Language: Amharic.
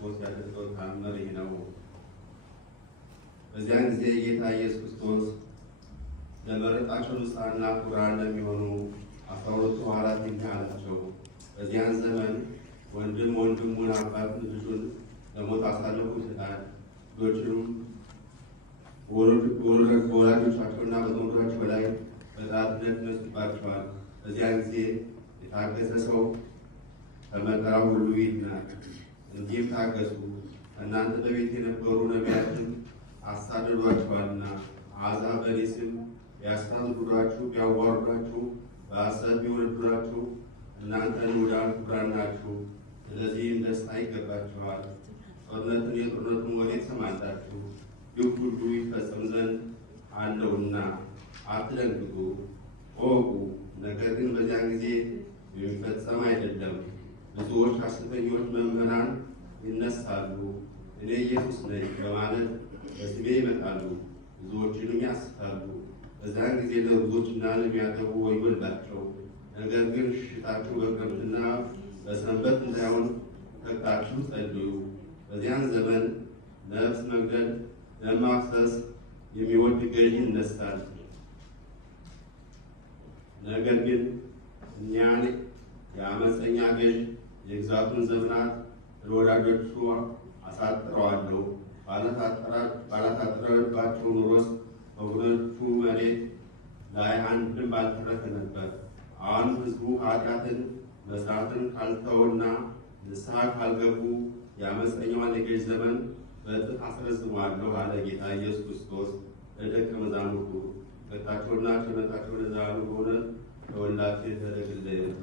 ክርስቶስ ያደረገው ተአምር ይህ ነው። በዚያን ጊዜ ጌታ ኢየሱስ ክርስቶስ ለመረጣቸው ንጹሐንና ክቡራን ለሚሆኑ 12 ሐዋርያት እንዲህ አላቸው። በዚያን ዘመን ወንድም ወንድሙን፣ አባት ልጁን ለሞት አሳልፎ ይሰጣል። ልጆችንም በወላጆቻቸውና በዘመዶቻቸው ላይ በጠላትነት ይነሱባቸዋል። በዚያን ጊዜ የታገሰ ሰው ከመከራው ሁሉ ይድናል። እንዲህም ታገሱ። እናንተ በቤት የነበሩ ነቢያትን አሳደዷቸዋልና፣ አሕዛብ በእኔ ስም ቢያሳድዷችሁ፣ ቢያዋርዷችሁ፣ በሐሰት ቢወነጅሏችሁ እናንተ ንዑዳን ክቡራን ናችሁ። ስለዚህም ደስታ ይገባችኋል። የጦርነቱን ወሬ ትሰማላችሁ። ይህ ሁሉ ይፈጸም ዘንድ አለውና አትደንግጡ፣ እወቁ። ነገር ግን በዚያን ጊዜ የሚፈጸም አይደለም። ብዙዎች ሐሰተኞች መምህራን ይነሳሉ፣ እኔ ኢየሱስ ነኝ በማለት በስሜ ይመጣሉ፣ ብዙዎችንም ያስታሉ። በዚያን ጊዜ ለብዙዎችና ለሚያጠቡ ወዮላቸው። ነገር ግን ሽሽታችሁ በክረምትና በሰንበት እንዳይሆን ተግታችሁ ጸልዩ። በዚያን ዘመን ነፍስ መግደል፣ ደም ማፍሰስ የሚወድ ገዢ ይነሳል። ነገር ግን እኛን የአመፀኛ ገዥ የግዛቱን ዘመናት ለወዳጆቹ አሳጥረዋለሁ። ባላሳጠረባቸው ኑሮስ በወገኖቹ መሬት ላይ አንድም ባልተረፈ ነበር። አሁን ሕዝቡ ኃጢአትን መስራትን ካልተውና ንስሐ ካልገቡ የአመፀኛዋን የገዥ ዘመን በእጥፍ አስረዝመዋለሁ አለ ጌታ ኢየሱስ ክርስቶስ ለደቀ መዛሙርቱ። ምሕረታቸውና ቸርነታቸው ለዘላለሙ በእውነት ለሁላችን ይደረግልን።